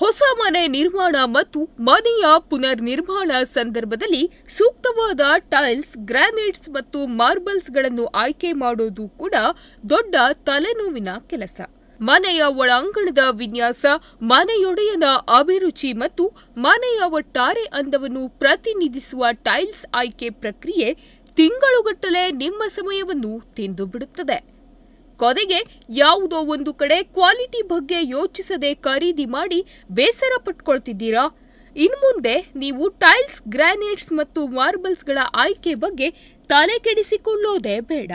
ಹೊಸ ಮನೆ ನಿರ್ಮಾಣ ಮತ್ತು ಮನೆಯ ಪುನರ್ ನಿರ್ಮಾಣ ಸಂದರ್ಭದಲ್ಲಿ ಸೂಕ್ತವಾದ ಟೈಲ್ಸ್, ಗ್ರಾನೈಟ್ಸ್ ಮತ್ತು ಮಾರ್ಬಲ್ಸ್ಗಳನ್ನು ಆಯ್ಕೆ ಮಾಡೋದು ಕೂಡ ದೊಡ್ಡ ತಲೆನೋವಿನ ಕೆಲಸ. ಮನೆಯ ಒಳಾಂಗಣದ ವಿನ್ಯಾಸ, ಮನೆಯೊಡೆಯನ ಅಭಿರುಚಿ ಮತ್ತು ಮನೆಯ ಒಟ್ಟಾರೆ ಅಂದವನ್ನು ಪ್ರತಿನಿಧಿಸುವ ಟೈಲ್ಸ್ ಆಯ್ಕೆ ಪ್ರಕ್ರಿಯೆ ತಿಂಗಳುಗಟ್ಟಲೆ ನಿಮ್ಮ ಸಮಯವನ್ನು ತಿಂದುಬಿಡುತ್ತದೆ. ಕೊನೆಗೆ ಯಾವುದೋ ಒಂದು ಕಡೆ ಕ್ವಾಲಿಟಿ ಬಗ್ಗೆ ಯೋಚಿಸದೆ ಖರೀದಿ ಮಾಡಿ ಬೇಸರ ಪಟ್ಕೊಳ್ತಿದ್ದೀರಾ? ಇನ್ಮುಂದೆ ನೀವು ಟೈಲ್ಸ್, ಗ್ರಾನೈಟ್ಸ್ ಮತ್ತು ಮಾರ್ಬಲ್ಸ್ಗಳ ಆಯ್ಕೆ ಬಗ್ಗೆ ತಲೆ ಕೆಡಿಸಿಕೊಳ್ಳೋದೇ ಬೇಡ.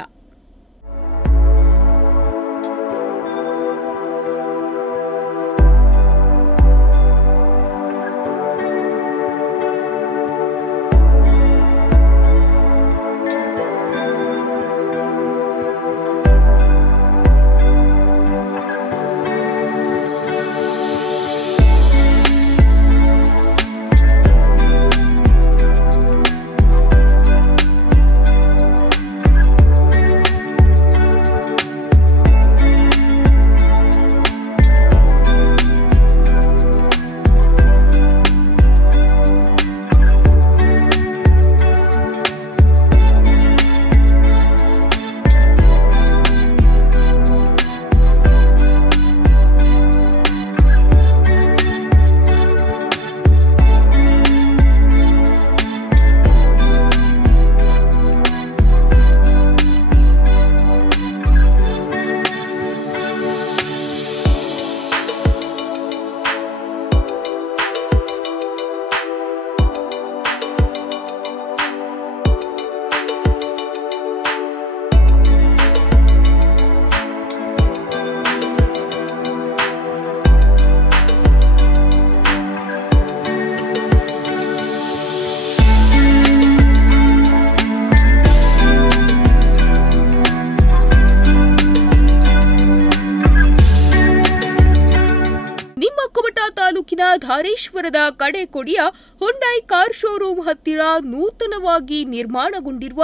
ತಾಲೂಕಿನ ಧಾರೇಶ್ವರದ ಕಡೆಕೊಡಿಯ ಹುಂಡೈ ಕಾರ್ ಶೋರೂಮ್ ಹತ್ತಿರ ನೂತನವಾಗಿ ನಿರ್ಮಾಣಗೊಂಡಿರುವ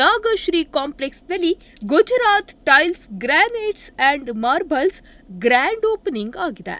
ನಾಗಶ್ರೀ ಕಾಂಪ್ಲೆಕ್ಸ್ನಲ್ಲಿ Gujarat tiles, granites and marbles grand opening ಆಗಿದೆ.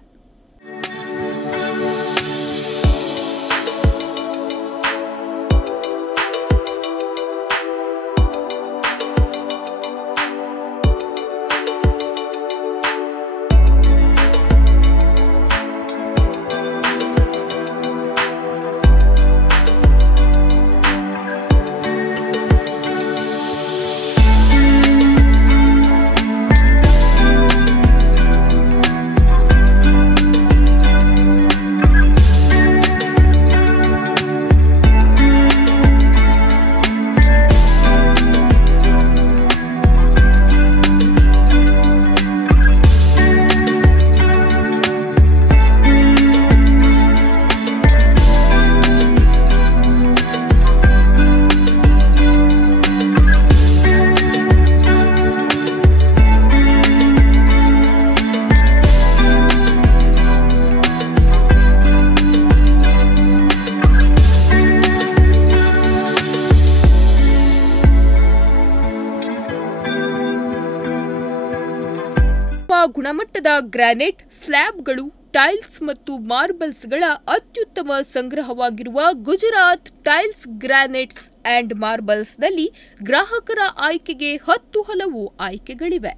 ಗುಣಮಟ್ಟದ ಗ್ರಾನೈಟ್ ಸ್ಲ್ಯಾಬ್ಗಳು, ಟೈಲ್ಸ್ ಮತ್ತು ಮಾರ್ಬಲ್ಸ್ಗಳ ಅತ್ಯುತ್ತಮ ಸಂಗ್ರಹವಾಗಿರುವ ಗುಜರಾತ್ ಟೈಲ್ಸ್, ಗ್ರಾನೈಟ್ಸ್ ಅಂಡ್ ಮಾರ್ಬಲ್ಸ್ನಲ್ಲಿ ಗ್ರಾಹಕರ ಆಯ್ಕೆಗೆ 10 ಹಲವು ಆಯ್ಕೆಗಳಿವೆ.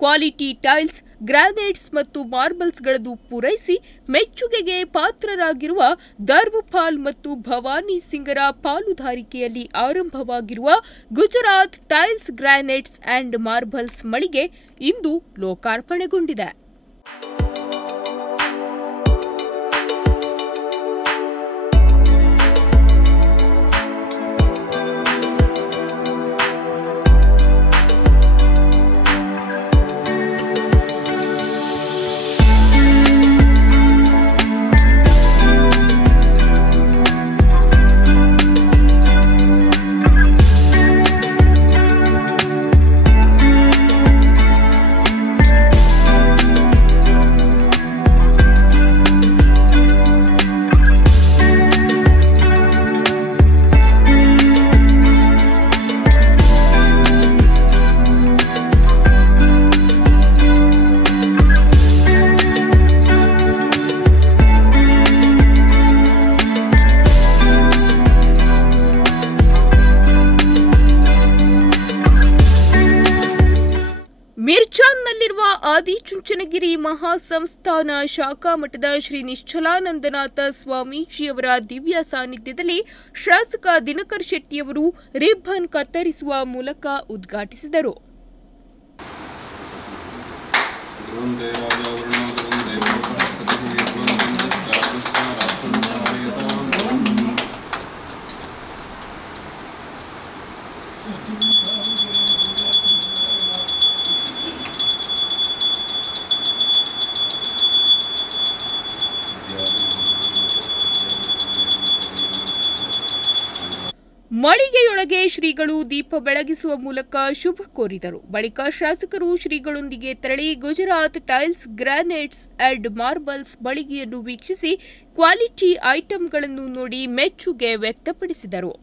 ಕ್ವಾಲಿಟಿ ಟೈಲ್ಸ್, ಗ್ರಾನೈಟ್ಸ್ ಮತ್ತು ಮಾರ್ಬಲ್ಸ್ಗಳನ್ನು ಪೂರೈಸಿ ಮೆಚ್ಚುಗೆಗೆ ಪಾತ್ರರಾಗಿರುವ ಧರ್ಮಪಾಲ್ ಮತ್ತು ಭವಾನಿ ಸಿಂಗರ ಪಾಲುದಾರಿಕೆಯಲ್ಲಿ ಆರಂಭವಾಗಿರುವ Gujarat tiles, granites and marbles ಮಳಿಗೆ ಇಂದು ಲೋಕಾರ್ಪಣೆಗೊಂಡಿದೆ. ಆದಿಚುಂಚನಗಿರಿ ಮಹಾಸಂಸ್ಥಾನ ಶಾಖಾ ಮಠದ ಶ್ರೀ ನಿಶ್ಚಲಾನಂದನಾಥ ಸ್ವಾಮೀಜಿಯವರ ದಿವ್ಯ ಸಾನ್ನಿಧ್ಯದಲ್ಲಿ ಶಾಸಕ ದಿನಕರ್ ಶೆಟ್ಟಿಯವರು ರಿಬ್ಬನ್ ಕತ್ತರಿಸುವ ಮೂಲಕ ಉದ್ಘಾಟಿಸಿದರು. ಮಳಿಗೆಯೊಳಗೆ ಶ್ರೀಗಳು ದೀಪ ಬೆಳಗಿಸುವ ಮೂಲಕ ಶುಭ ಕೋರಿದರು. ಬಳಿಕ ಶಾಸಕರು ಶ್ರೀಗಳೊಂದಿಗೆ ತೆರಳಿ Gujarat tiles, granites and marbles ಮಳಿಗೆಯನ್ನು ವೀಕ್ಷಿಸಿ ಕ್ವಾಲಿಟಿ ಐಟಂಗಳನ್ನು ನೋಡಿ ಮೆಚ್ಚುಗೆ ವ್ಯಕ್ತಪಡಿಸಿದರು.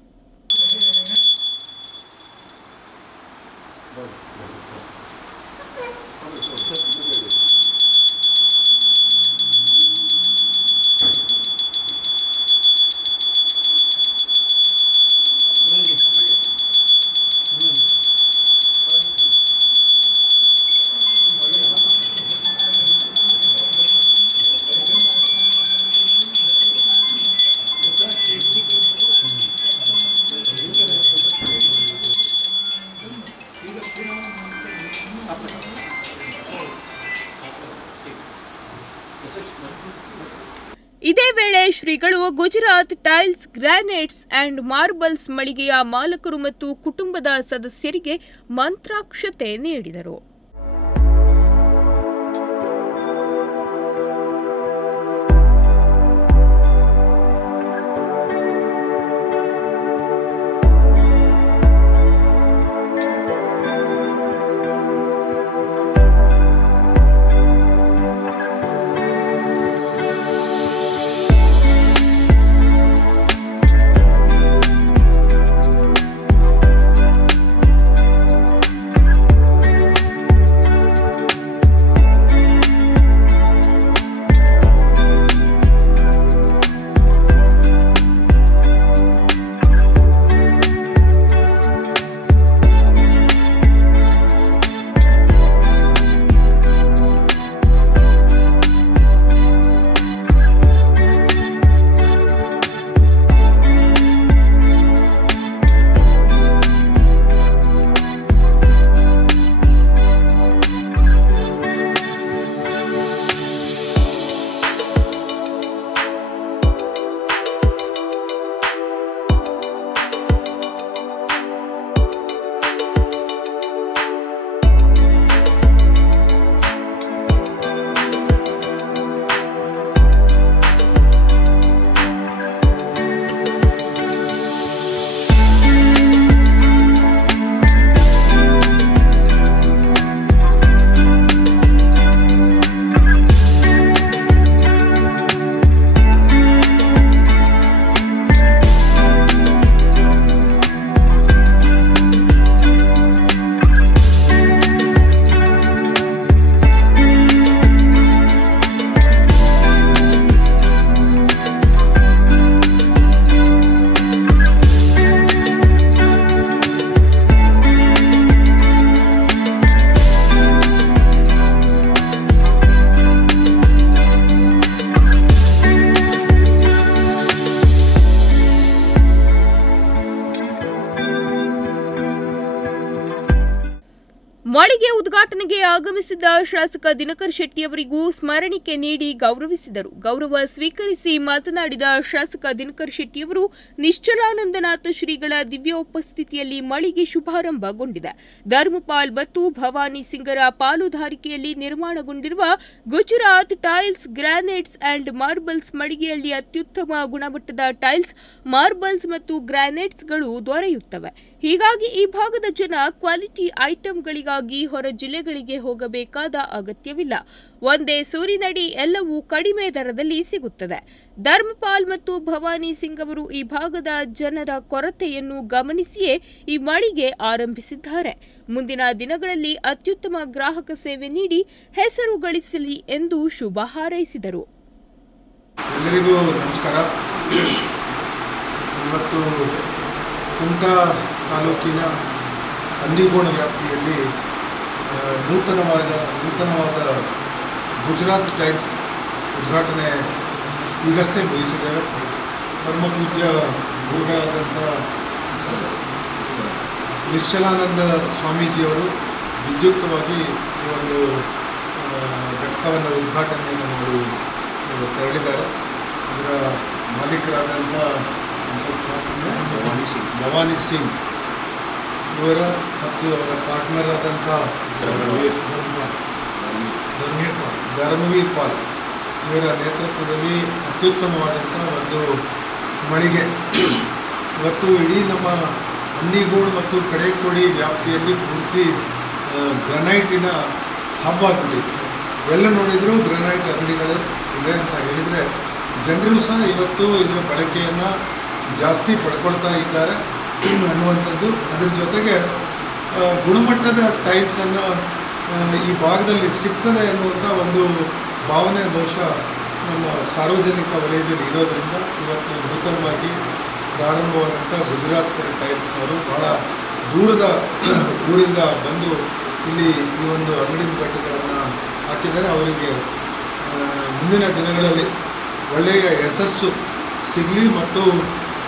ಇದೇ ವೇಳೆ ಶ್ರೀಗಳು Gujarat tiles, granites and marbles ಮಳಿಗೆಯ ಮಾಲಕರು ಮತ್ತು ಕುಟುಂಬದ ಸದಸ್ಯರಿಗೆ ಮಂತ್ರಾಕ್ಷತೆ ನೀಡಿದರು. ಮಳಿಗೆ ಉದ್ಘಾಟನೆಗೆ ಆಗಮಿಸಿದ್ದ ಶಾಸಕ ದಿನಕರ್ ಶೆಟ್ಟಿಯವರಿಗೂ ಸ್ಮರಣಿಕೆ ನೀಡಿ ಗೌರವಿಸಿದರು. ಗೌರವ ಸ್ವೀಕರಿಸಿ ಮಾತನಾಡಿದ ಶಾಸಕ ದಿನಕರ್ ಶೆಟ್ಟಿಯವರು, ನಿಶ್ಚಲಾನಂದನಾಥ ಶ್ರೀಗಳ ದಿವ್ಯ ಉಪಸ್ಥಿತಿಯಲ್ಲಿ ಮಳಿಗೆ ಶುಭಾರಂಭಗೊಂಡಿದೆ. ಧರ್ಮಪಾಲ್ ಮತ್ತು ಭವಾನಿ ಸಿಂಗರ ಪಾಲುದಾರಿಕೆಯಲ್ಲಿ ನಿರ್ಮಾಣಗೊಂಡಿರುವ Gujarat tiles, granites and marbles ಮಳಿಗೆಯಲ್ಲಿ ಅತ್ಯುತ್ತಮ ಗುಣಮಟ್ಟದ ಟೈಲ್ಸ್, ಮಾರ್ಬಲ್ಸ್ ಮತ್ತು ಗ್ರಾನೈಟ್ಸ್ಗಳು ದೊರೆಯುತ್ತವೆ. ಹೀಗಾಗಿ ಈ ಭಾಗದ ಜನ ಕ್ವಾಲಿಟಿ ಐಟಂಗಳಿಗಾಗಿ ಹೊರ ಜಿಲ್ಲೆಗಳಿಗೆ ಹೋಗಬೇಕಾದ ಅಗತ್ಯವಿಲ್ಲ. ಒಂದೇ ಸೂರಿನಡಿ ಎಲ್ಲವೂ ಕಡಿಮೆ ದರದಲ್ಲಿ ಸಿಗುತ್ತದೆ. ಧರ್ಮಪಾಲ್ ಮತ್ತು ಭವಾನಿ ಸಿಂಗ್ ಅವರು ಈ ಭಾಗದ ಜನರ ಕೊರತೆಯನ್ನು ಗಮನಿಸಿಯೇ ಈ ಮಳಿಗೆ ಆರಂಭಿಸಿದ್ದಾರೆ. ಮುಂದಿನ ದಿನಗಳಲ್ಲಿ ಅತ್ಯುತ್ತಮ ಗ್ರಾಹಕ ಸೇವೆ ನೀಡಿ ಹೆಸರು ಗಳಿಸಲಿ ಎಂದು ಶುಭ ಹಾರೈಸಿದರು. ಎಲ್ಲರಿಗೂ ನಮಸ್ಕಾರ. ಇವತ್ತು ಕುಮಟಾ ತಾಲೂಕಿನ ಹಂದಿಗೋಣ ವ್ಯಾಪ್ತಿಯಲ್ಲಿ ನೂತನವಾದ ಗುಜರಾತ್ ಟೈಲ್ಸ್ ಉದ್ಘಾಟನೆ ಈಗಷ್ಟೇ ಮುಗಿಸಿದ್ದೇವೆ. ಪರಮ ಪೂಜ್ಯ ಗುರುಗಳಾದಂಥ ನಿಶ್ಚಲಾನಂದ ಸ್ವಾಮೀಜಿಯವರು ವಿದ್ಯುಕ್ತವಾಗಿ ಈ ಒಂದು ಘಟಕವನ್ನು ಉದ್ಘಾಟನೆಯನ್ನು ಮಾಡಿ ತೆರಳಿದ್ದಾರೆ. ಇದರ ಮಾಲೀಕರಾದಂಥ ಭವಾನಿ ಸಿಂಗ್ ಇವರ ಮತ್ತು ಅವರ ಪಾರ್ಟ್ನರ್ ಆದಂಥ ಧರ್ಮವೀರ್ ಪಾಲ್ ಇವರ ನೇತೃತ್ವದಲ್ಲಿ ಅತ್ಯುತ್ತಮವಾದಂಥ ಒಂದು ಮಳಿಗೆ ಇವತ್ತು ಇಡೀ ನಮ್ಮ ಅನ್ನಿಗೋಡು ಮತ್ತು ಕಡೇಕೋಡಿ ವ್ಯಾಪ್ತಿಯಲ್ಲಿ ಪೂರ್ತಿ ಗ್ರನೈಟಿನ ಹಬ್ಬ ಆಗ್ಬಿಟ್ಟಿದೆ. ಎಲ್ಲ ನೋಡಿದರೂ ಗ್ರನೈಟ್ ಅಂಗಡಿಗಳು ಇದೆ ಅಂತ ಹೇಳಿದರೆ ಜನರು ಸಹ ಇವತ್ತು ಇದರ ಬಳಕೆಯನ್ನು ಜಾಸ್ತಿ ಪಡ್ಕೊಳ್ತಾ ಇದ್ದಾರೆ ಅನ್ನುವಂಥದ್ದು. ಅದರ ಜೊತೆಗೆ ಗುಣಮಟ್ಟದ ಟೈಲ್ಸನ್ನು ಈ ಭಾಗದಲ್ಲಿ ಸಿಗ್ತದೆ ಎನ್ನುವಂಥ ಒಂದು ಭಾವನೆ ಬಹುಶಃ ನಮ್ಮ ಸಾರ್ವಜನಿಕ ವಲಯದಲ್ಲಿ ಇರೋದರಿಂದ ಇವತ್ತು ನೂತನವಾಗಿ ಪ್ರಾರಂಭವಾದಂಥ ಗುಜರಾತ್ ಟೈಲ್ಸ್ನವರು ಭಾಳ ದೂರದ ಊರಿಂದ ಬಂದು ಇಲ್ಲಿ ಈ ಒಂದು ಅಂಗಡಿ ಮುಗ್ಗಟ್ಟುಗಳನ್ನು ಹಾಕಿದ್ದಾರೆ. ಅವರಿಗೆ ಮುಂದಿನ ದಿನಗಳಲ್ಲಿ ಒಳ್ಳೆಯ ಯಶಸ್ಸು ಸಿಗಲಿ ಮತ್ತು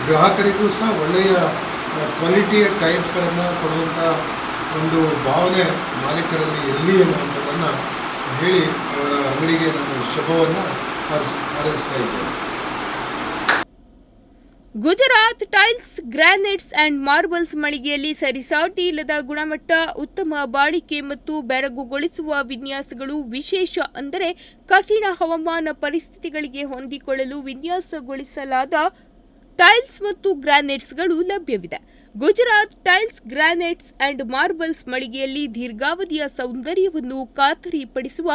ಗ್ರಾಹಕರಿಗೂ ಸಹ ಒಳ್ಳೆಯ ಕ್ವಾಲಿಟಿಯ ಟೈಲ್ಸ್ಗಳನ್ನು ಕೊಡುವಂಥ ಒಂದು ಭಾವನೆ ಮಾಲೀಕರಲ್ಲಿ ಇರಲಿ ಎನ್ನುವಂಥದ್ದನ್ನು ಹೇಳಿ ಅವರ ಅಂಗಡಿಗೆ ನಾನು ಶುಭವನ್ನು ಹಾರೈಸ್ತಾ ಇದ್ದೇನೆ. Gujarat tiles, granites and marbles ಮಳಿಗೆಯಲ್ಲಿ ಸರಿಸಾಟಿ ಇಲ್ಲದ ಗುಣಮಟ್ಟ, ಉತ್ತಮ ಬಾಳಿಕೆ ಮತ್ತು ಬೆರಗುಗೊಳಿಸುವ ವಿನ್ಯಾಸಗಳು. ವಿಶೇಷ ಅಂದರೆ ಕಠಿಣ ಹವಾಮಾನ ಪರಿಸ್ಥಿತಿಗಳಿಗೆ ಹೊಂದಿಕೊಳ್ಳಲು ವಿನ್ಯಾಸಗೊಳಿಸಲಾದ ಟೈಲ್ಸ್ ಮತ್ತು ಗ್ರಾನೈಟ್ಸ್ಗಳು ಲಭ್ಯವಿದೆ. Gujarat tiles, granites and marbles ಮಳಿಗೆಯಲ್ಲಿ ದೀರ್ಘಾವಧಿಯ ಸೌಂದರ್ಯವನ್ನು ಖಾತರಿಪಡಿಸುವ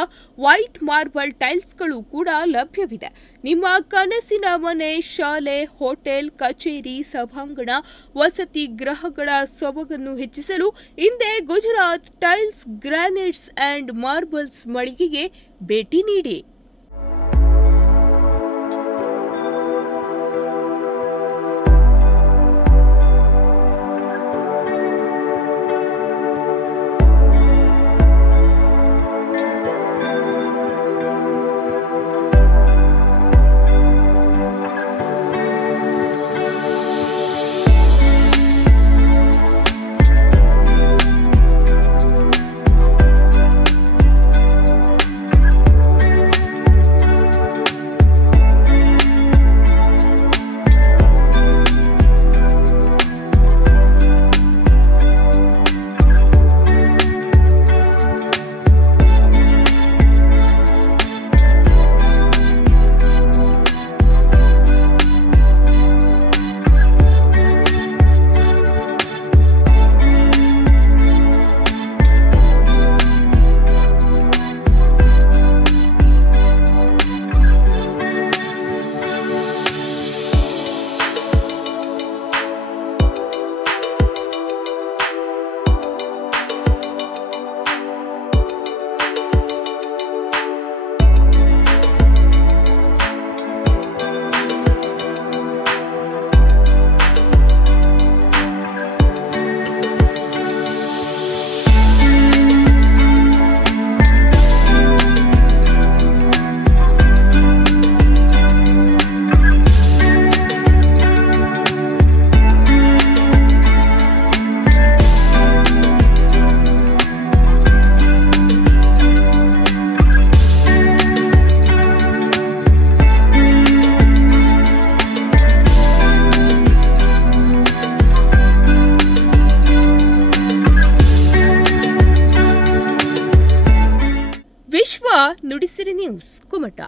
ವೈಟ್ ಮಾರ್ಬಲ್ ಟೈಲ್ಸ್ಗಳು ಕೂಡ ಲಭ್ಯವಿದೆ. ನಿಮ್ಮ ಕನಸಿನ ಮನೆ, ಶಾಲೆ, ಹೋಟೆಲ್, ಕಚೇರಿ, ಸಭಾಂಗಣ, ವಸತಿ ಗೃಹಗಳ ಸೊಬಗನ್ನು ಹೆಚ್ಚಿಸಲು ಹಿಂದೆ Gujarat tiles, granites and marbles ಮಳಿಗೆಗೆ ಭೇಟಿ ನೀಡಿ. ವಿಶ್ವ ನುಡಿಸಿರಿ ನ್ಯೂಸ್ ಕುಮಟಾ.